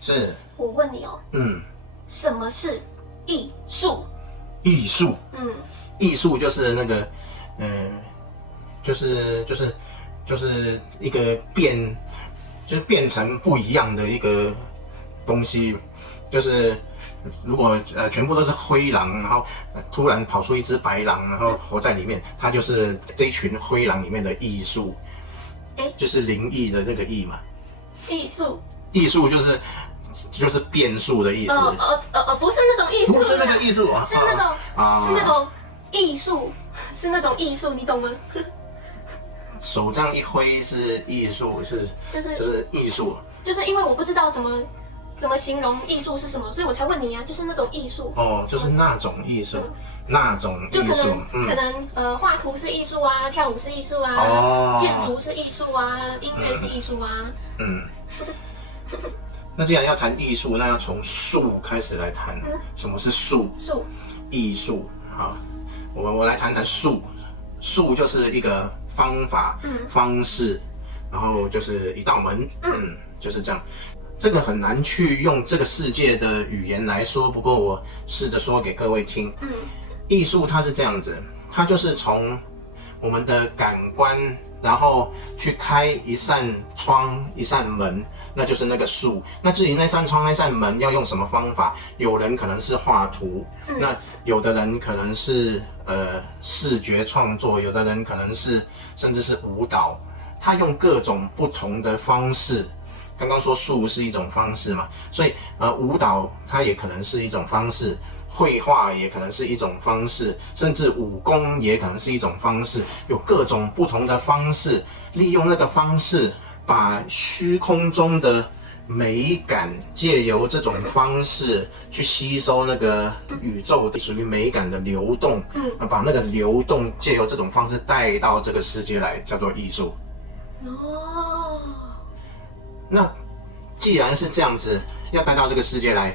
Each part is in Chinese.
是。我问你哦，什么是艺术？艺术，艺术就是那个，就是一个就是变成不一样的一个东西，就是如果全部都是灰狼，然后突然跑出一只白狼，然后活在里面，它就是这一群灰狼里面的艺术，就是灵异的这个异嘛。艺术就是变数的意思。不是那种艺术，不是那个艺术，是那种是那种艺术，是那种艺术，你懂吗？手这样一挥是艺术，就是艺术。就是因为我不知道怎么形容艺术是什么，所以我才问你啊，就是那种艺术。哦，就是那种艺术，那种艺术。可能画图是艺术啊，跳舞是艺术啊，建筑是艺术啊，音乐是艺术啊。那既然要谈艺术，那要从术开始来谈。什么是术？艺术。好，我来谈谈术。术就是一个方法、方式，然后就是一道门。就是这样。这个很难去用这个世界的语言来说，不过我试着说给各位听。艺术它是这样子，它就是从我们的感官，然后去开一扇窗、一扇门，那就是那个术。那至于那扇窗、那扇门要用什么方法，有人可能是画图，那有的人可能是视觉创作，有的人可能是甚至是舞蹈，他用各种不同的方式。刚刚说术是一种方式嘛，所以舞蹈它也可能是一种方式，绘画也可能是一种方式，甚至武功也可能是一种方式，有各种不同的方式，利用那个方式把虚空中的美感借由这种方式去吸收那个宇宙属于美感的流动，把那个流动借由这种方式带到这个世界来，叫做艺术。那既然是这样子，要带到这个世界来，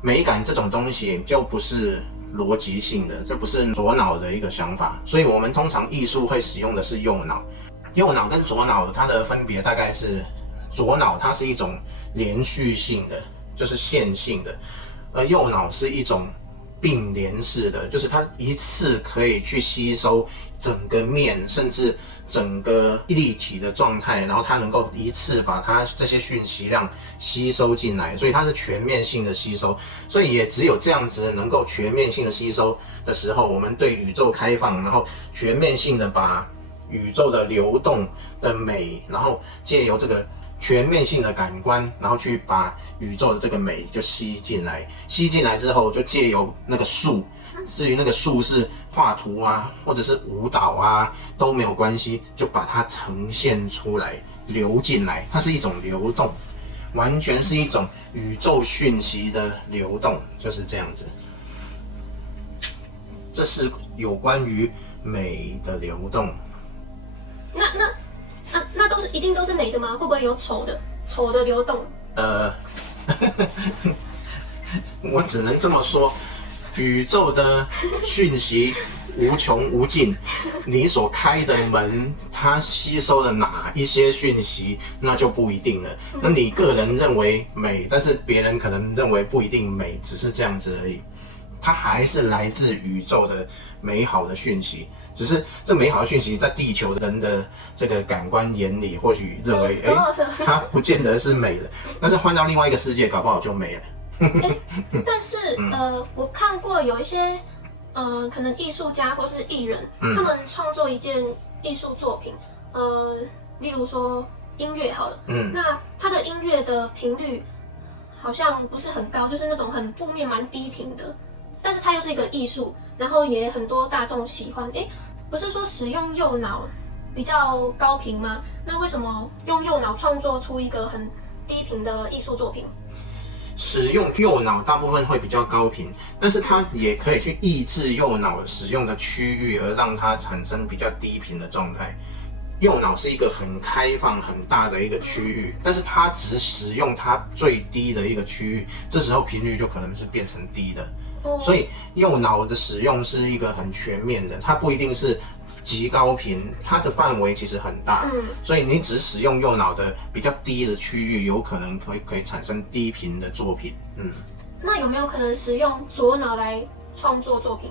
美感这种东西就不是逻辑性的，这不是左脑的一个想法，所以我们通常艺术会使用的是右脑。右脑跟左脑它的分别大概是，左脑它是一种连续性的，就是线性的，而右脑是一种并联式的，就是它一次可以去吸收整个面，甚至整个立体的状态，然后它能够一次把它这些讯息量吸收进来，所以它是全面性的吸收。所以也只有这样子能够全面性的吸收的时候，我们对宇宙开放，然后全面性的把宇宙的流动的美，然后借由这个全面性的感官，然后去把宇宙的这个美就吸进来。吸进来之后，就借由那个术，至于那个术是画图啊，或者是舞蹈啊，都没有关系，就把它呈现出来，流进来。它是一种流动，完全是一种宇宙讯息的流动，就是这样子。这是有关于美的流动。那一定都是美的吗？会不会有丑的流动？我只能这么说，宇宙的讯息无穷无尽，你所开的门，它吸收了哪一些讯息，那就不一定了。那你个人认为美，但是别人可能认为不一定美，只是这样子而已。它还是来自宇宙的美好的讯息，只是这美好的讯息在地球人的这个感官眼里，或许认为，它不见得是美的，但是换到另外一个世界，搞不好就美了。但是我看过有一些可能艺术家或是艺人，他们创作一件艺术作品，例如说音乐好了，那他的音乐的频率好像不是很高，就是那种很负面、蛮低频的。但是它又是一个艺术，然后也很多大众喜欢。不是说使用右脑比较高频吗？那为什么用右脑创作出一个很低频的艺术作品？使用右脑大部分会比较高频，但是它也可以去抑制右脑使用的区域，而让它产生比较低频的状态。右脑是一个很开放、很大的一个区域，但是它只使用它最低的一个区域，这时候频率就可能是变成低的。所以右脑的使用是一个很全面的，它不一定是极高频，它的范围其实很大，所以你只使用右脑的比较低的区域，有可能可以产生低频的作品。那有没有可能使用左脑来创作作品？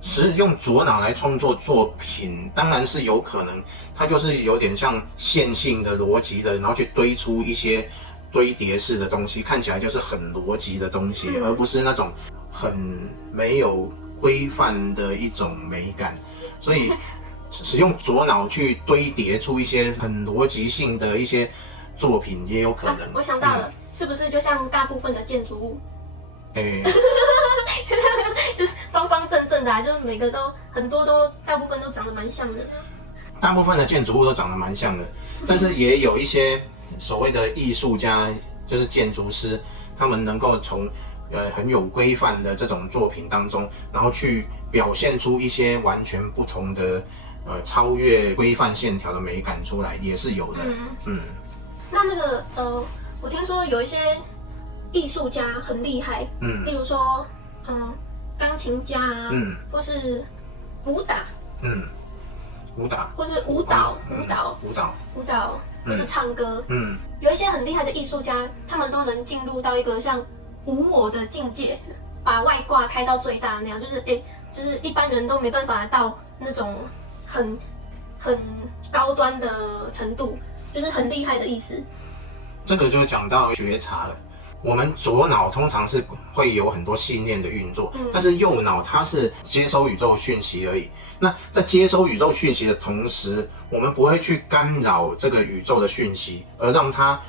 使用左脑来创作作品，当然是有可能，它就是有点像线性的逻辑的，然后去堆出一些堆叠式的东西，看起来就是很逻辑的东西，而不是那种很没有规范的一种美感。所以使用左脑去堆叠出一些很逻辑性的一些作品也有可能。我想到了，是不是就像大部分的建筑物？就是方方正正的啊，就是每个都很多都大部分都长得蛮像的。大部分的建筑物都长得蛮像的，但是也有一些所谓的艺术家，就是建筑师，他们能够从很有规范的这种作品当中，然后去表现出一些完全不同的超越规范线条的美感出来，也是有的。那个我听说有一些艺术家很厉害，例如说钢琴家啊，或是武打，或是舞蹈，或是唱歌，有一些很厉害的艺术家，他们都能进入到一个像无我的境界，把外挂开到最大那样，就是一般人都没办法到那种很高端的程度，就是很厉害的意思。这个就讲到觉察了。我们左脑通常是会有很多信念的运作，但是右脑它是接收宇宙讯息而已。那在接收宇宙讯息的同时，我们不会去干扰这个宇宙的讯息，而让它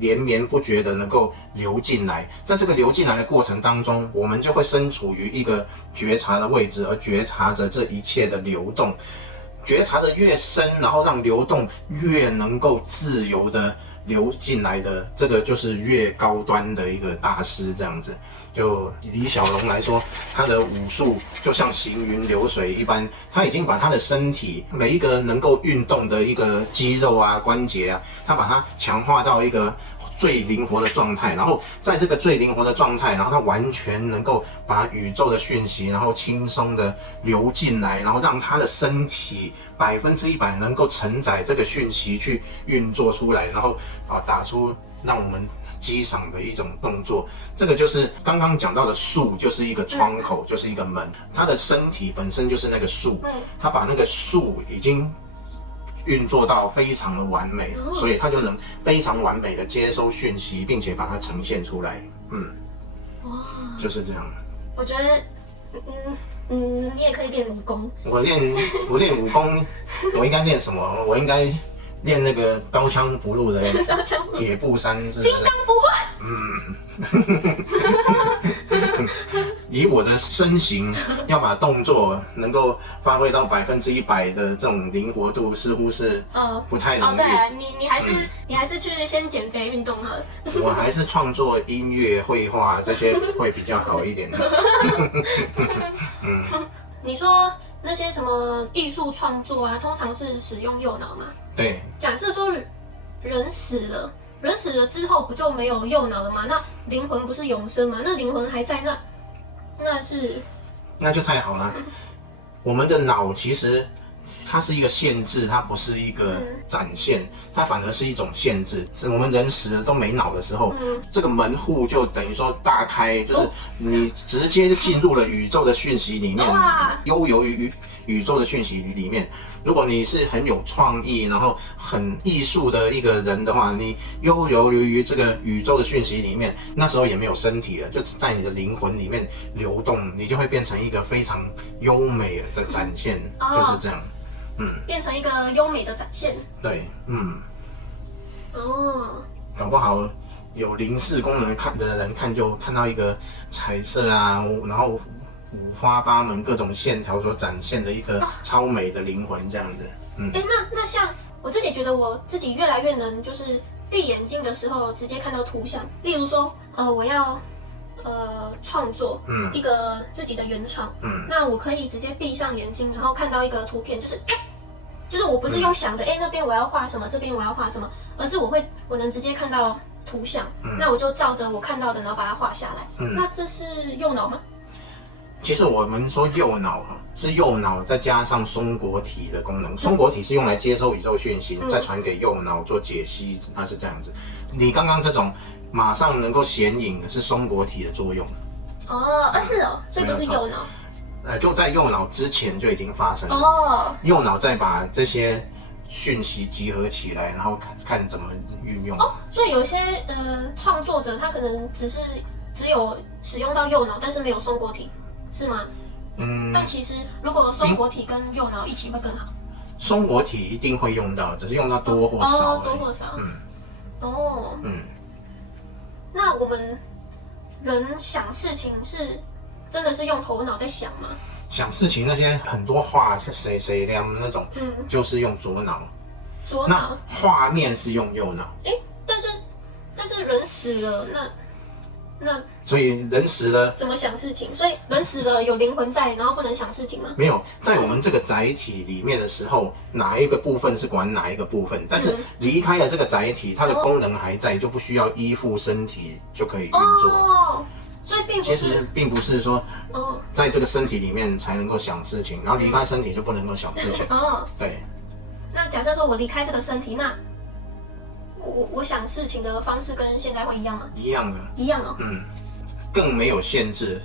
连绵不绝的能够流进来。在这个流进来的过程当中，我们就会身处于一个觉察的位置，而觉察着这一切的流动。觉察的越深，然后让流动越能够自由的流进来的，这个就是越高端的一个大师这样子。就李小龙来说，他的武术就像行云流水一般，他已经把他的身体每一个能够运动的一个肌肉啊、关节啊，他把它强化到一个最灵活的状态，然后在这个最灵活的状态，然后它完全能够把宇宙的讯息，然后轻松的流进来，然后让他的身体100%能够承载这个讯息去运作出来，然后打出让我们激赏的一种动作。这个就是刚刚讲到的术，就是一个窗口，就是一个门，他的身体本身就是那个术，他把那个术已经运作到非常的完美，所以他就能非常完美的接收讯息，并且把它呈现出来。就是这样。我觉得，你也可以练武功。我练武功，我应该练什么？我应该练那个刀枪不入的铁布衫，金刚不坏。以我的身形，要把动作能够发挥到100%的这种灵活度，似乎是不太容易。对啊，你还是去先减肥运动好了。我还是创作音乐、绘画这些会比较好一点。你说那些什么艺术创作啊，通常是使用右脑吗？对。假设说人死了之后不就没有右脑了吗？那灵魂不是永生吗？那灵魂还在那就太好了。我们的脑其实它是一个限制，它不是一个展现，它反而是一种限制。是我们人死了都没脑的时候，这个门户就等于说大开，就是你直接进入了宇宙的讯息里面，悠游于宇宙的讯息里面。如果你是很有创意，然后很艺术的一个人的话，你悠游于这个宇宙的讯息里面，那时候也没有身体了，就在你的灵魂里面流动，你就会变成一个非常优美的展现，就是这样。变成一个优美的展现。对，搞不好有灵视功能看的人就看到一个彩色啊，然后五花八门各种线条所展现的一个超美的灵魂这样子。那像我自己觉得我自己越来越能就是闭眼睛的时候直接看到图像，例如说我要创作一个自己的原创，那我可以直接闭上眼睛，然后看到一个图片，就是我不是用想的，那边我要画什么，这边我要画什么，而是我能直接看到图像，那我就照着我看到的，然后把它画下来。那这是右脑吗？其实我们说右脑是右脑再加上松果体的功能，松果体是用来接收宇宙讯息，再传给右脑做解析，它是这样子。你刚刚这种马上能够显影的是松果体的作用。是哦，所以不是右脑。就在右脑之前就已经发生了。右脑再把这些讯息集合起来，然后看怎么运用。所以有些创作者他可能只有使用到右脑，但是没有松果体，是吗？但其实如果松果体跟右脑一起会更好。松果体一定会用到，只是用到多或少。多或少。那我们人想事情是真的是用头脑在想吗？想事情那些很多画是谁亮那种，就是用左脑。左脑。那画面是用右脑。但是人死了，那所以人死了怎么想事情？所以人死了有灵魂在，然后不能想事情吗？没有，在我们这个载体里面的时候，哪一个部分是管哪一个部分，但是离开了这个载体，它的功能还在，就不需要依附身体就可以运作。所以其实并不是说在这个身体里面才能够想事情，然后离开身体就不能够想事情。对。那假设说我离开这个身体，那我想事情的方式跟现在会一样吗？一样的。一样哦。更没有限制，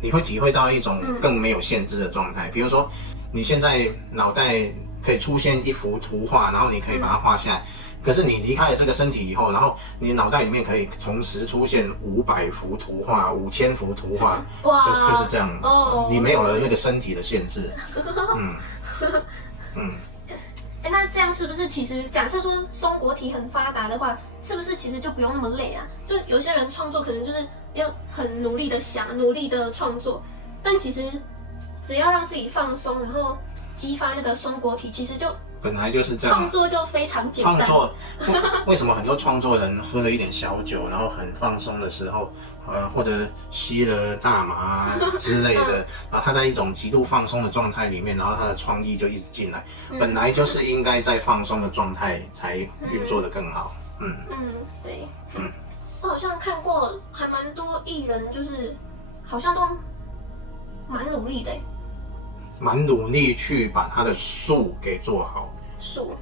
你会体会到一种更没有限制的状态。比如说，你现在脑袋可以出现一幅图画，然后你可以把它画下来。可是你离开了这个身体以后，然后你脑袋里面可以同时出现500幅图画、5000幅图画，就是这样。你没有了那个身体的限制。那这样是不是其实假设说松果体很发达的话，是不是其实就不用那么累啊？就有些人创作可能就是要很努力的想、努力的创作，但其实只要让自己放松，然后激发那个松果体，其实就本来就是这样，创作就非常简单。创作为什么很多创作人喝了一点小酒，然后很放松的时候，或者吸了大麻之类的，然后他在一种极度放松的状态里面，然后他的创意就一直进来。本来就是应该在放松的状态才运作得更好。对。我好像看过还蛮多艺人，就是好像都蛮努力的。蛮努力去把他的术给做好。术，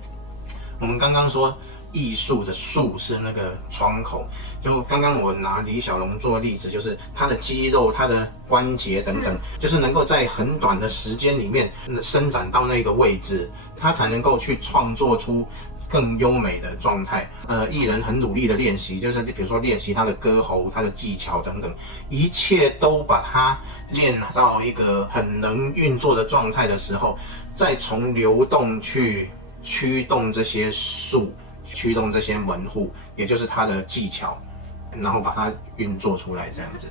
我们刚刚说艺术的术是那个窗口，就刚刚我拿李小龙做例子，就是他的肌肉、他的关节等等，就是能够在很短的时间里面伸展到那个位置，他才能够去创作出更优美的状态。艺人很努力的练习，就是比如说练习他的歌喉、他的技巧等等，一切都把它练到一个很能运作的状态的时候，再从流动去驱动这些术，驱动这些门户，也就是他的技巧，然后把它运作出来，这样子。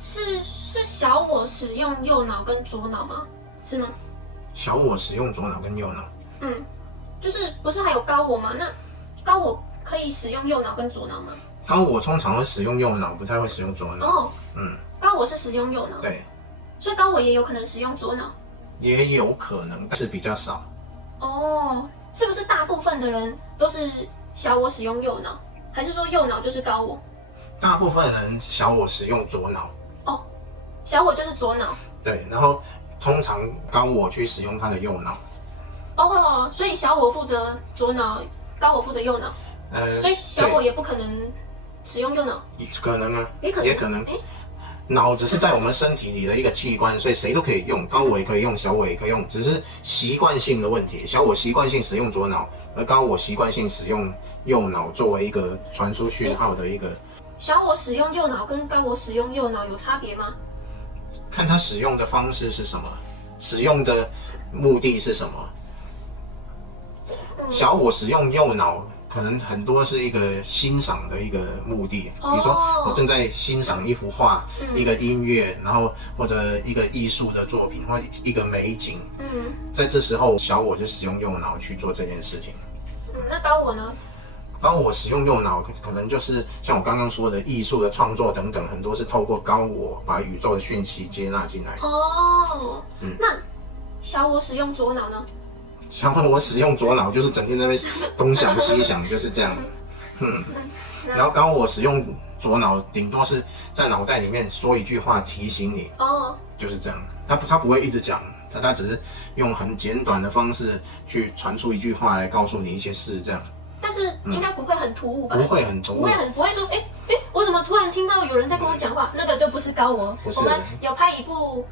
是小我使用右脑跟左脑吗？是吗？小我使用左脑跟右脑。就是不是还有高我吗？那高我可以使用右脑跟左脑吗？高我通常会使用右脑，不太会使用左脑。高我是使用右脑。对。所以高我也有可能使用左脑。也有可能，但是比较少。是不是大部分的人都是小我使用右脑，还是说右脑就是高我？大部分人小我使用左脑。小我就是左脑。对，然后通常高我去使用他的右脑。所以小我负责左脑，高我负责右脑。所以小我也不可能使用右脑。可能啊，也可能。脑只是在我们身体里的一个器官，所以谁都可以用，高我也可以用，小我也可以用，只是习惯性的问题。小我习惯性使用左脑，而高我习惯性使用右脑作为一个传输讯号的一个。小我使用右脑跟高我使用右脑有差别吗？看他使用的方式是什么，使用的目的是什么。小我使用右脑，可能很多是一个欣赏的一个目的，比如说我正在欣赏一幅画、一个音乐，然后或者一个艺术的作品或一个美景。在这时候，小我就使用右脑去做这件事情。那高我呢？高我使用右脑，可能就是像我刚刚说的艺术的创作等等，很多是透过高我把宇宙的讯息接纳进来。那小我使用左脑呢？小我使用左脑，就是整天在那边东想西想，就是这样。然后高我使用左脑，顶多是在脑袋里面说一句话提醒你。就是这样，他不会一直讲，他只是用很简短的方式去传出一句话来告诉你一些事，这样。但是应该不会很突兀吧？不会很突兀，不会说，我怎么突然听到有人在跟我讲话？那个就不是高我。我们有拍一部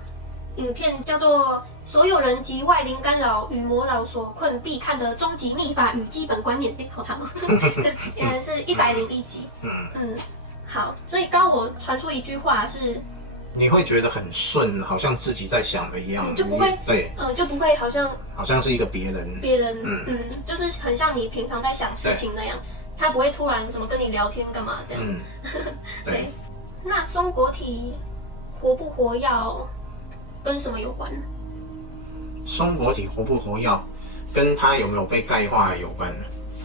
影片，叫做《所有人及外灵干扰与魔扰所困必看的终极秘法与基本观念》。好长哦，是101集。好，所以高我传出一句话是。你会觉得很顺，好像自己在想的一样，就不会对，就不会好像是一个别人，就是很像你平常在想事情那样，他不会突然什么跟你聊天干嘛这样。对。那松果体活不活跃跟什么有关？松果体活不活跃，跟它有没有被钙化有关。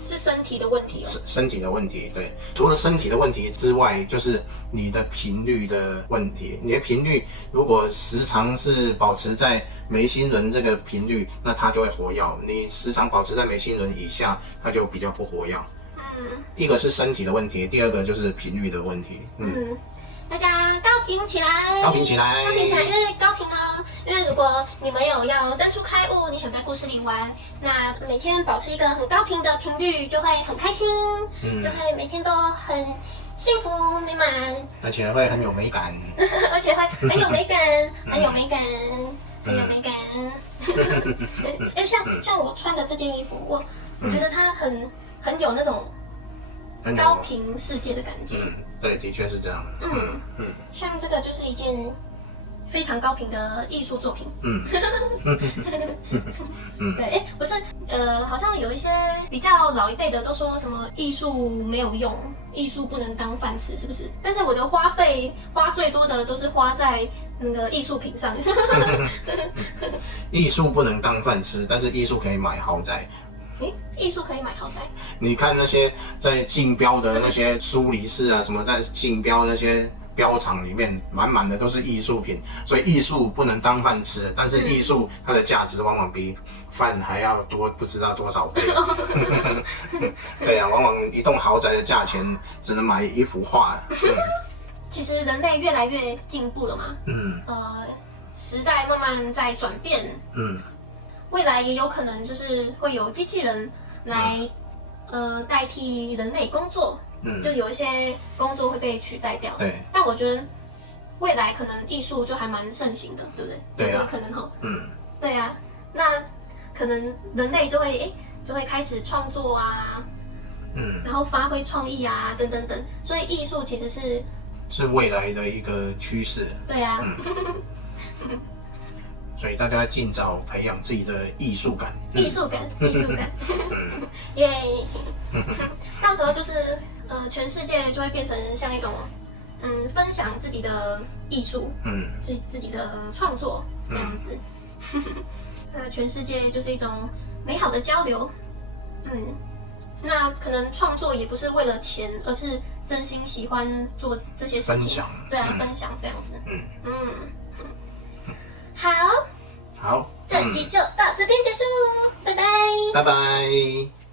是身体的问题哦。身体的问题，对。除了身体的问题之外，就是你的频率的问题。你的频率如果时常是保持在眉心轮这个频率，那它就会活跃；你时常保持在眉心轮以下，它就比较不活跃。一个是身体的问题，第二个就是频率的问题。大家高频起来，高频起来，高频起来！因为高频呢，因为如果你没有要登出开悟，你想在故事里玩，那每天保持一个很高频的频率，就会很开心，就会每天都很幸福美满，而且会很有美感，而且会很有美感，很有美感，很有美感。像我穿着这件衣服，我觉得它很有那种高频世界的感觉。对，的确是这样。像这个就是一件非常高频的艺术作品。对，不是，好像有一些比较老一辈的都说什么艺术没有用，艺术不能当饭吃，是不是？但是我的花最多的都是花在那个艺术品上。艺术不能当饭吃，但是艺术可以买豪宅。艺术可以买豪宅？你看那些在竞标的那些苏黎世啊，什么在竞标那些标场里面，满满的都是艺术品。所以艺术不能当饭吃，但是艺术它的价值往往比饭还要多，不知道多少倍。对啊，往往一栋豪宅的价钱只能买一幅画。其实人类越来越进步了嘛。时代慢慢在转变。未来也有可能就是会有机器人来代替人类工作，就有一些工作会被取代掉。对。但我觉得未来可能艺术就还蛮盛行的，对不对？对啊。有可能哈。对啊，那可能人类就会开始创作啊，然后发挥创意啊，等等等。所以艺术其实是未来的一个趋势。对啊。所以大家尽早培养自己的艺术感。艺术感。耶！到时候就是全世界就会变成像一种分享自己的艺术，自己的创作这样子。那全世界就是一种美好的交流。那可能创作也不是为了钱，而是真心喜欢做这些事情。分享。对啊，分享这样子。好，好，这集就到这边结束，拜拜，拜拜。